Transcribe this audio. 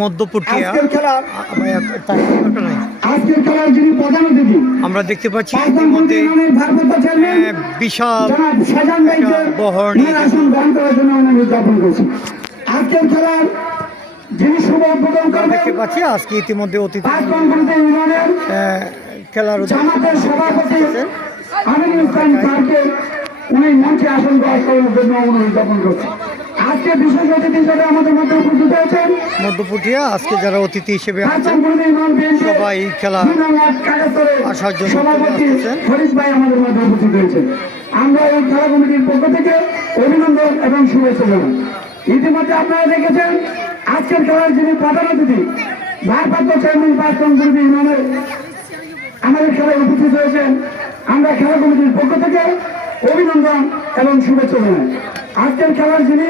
মধ্যপুটিয়া আমরা দেখতে পাচ্ছি ইতিমধ্যে বিশাল বহর দেখতে পাচ্ছি আজকে ইতিমধ্যে অতিথি খেলার উনি মঞ্চে আসন গ্রহণ করার জন্য অনুরোধ জ্ঞাপন করছি। আজকে বিশেষ অতিথি হিসেবে আমাদের মধ্যে উপস্থিত হয়েছেন মধ্যপুটিয়া আজকে যারা অতিথি হিসেবে আছেন সবাই খেলা আসার জন্য ফরিদ ভাই আমাদের মধ্যে উপস্থিত হয়েছেন। আমরা এই খেলা কমিটির পক্ষ থেকে অভিনন্দন এবং শুভেচ্ছা জানাই। ইতিমধ্যে আপনারা দেখেছেন আজকের খেলার যিনি প্রধান অতিথি ভারপ্রাপ্ত চেয়ারম্যান পাঁচজন গুরুদি ইমামের আমাদের খেলায় উপস্থিত হয়েছেন। আমরা খেলা কমিটির পক্ষ থেকে অভিনন্দন এবং শুভেচ্ছা জানাই। আজকের খেলার যিনি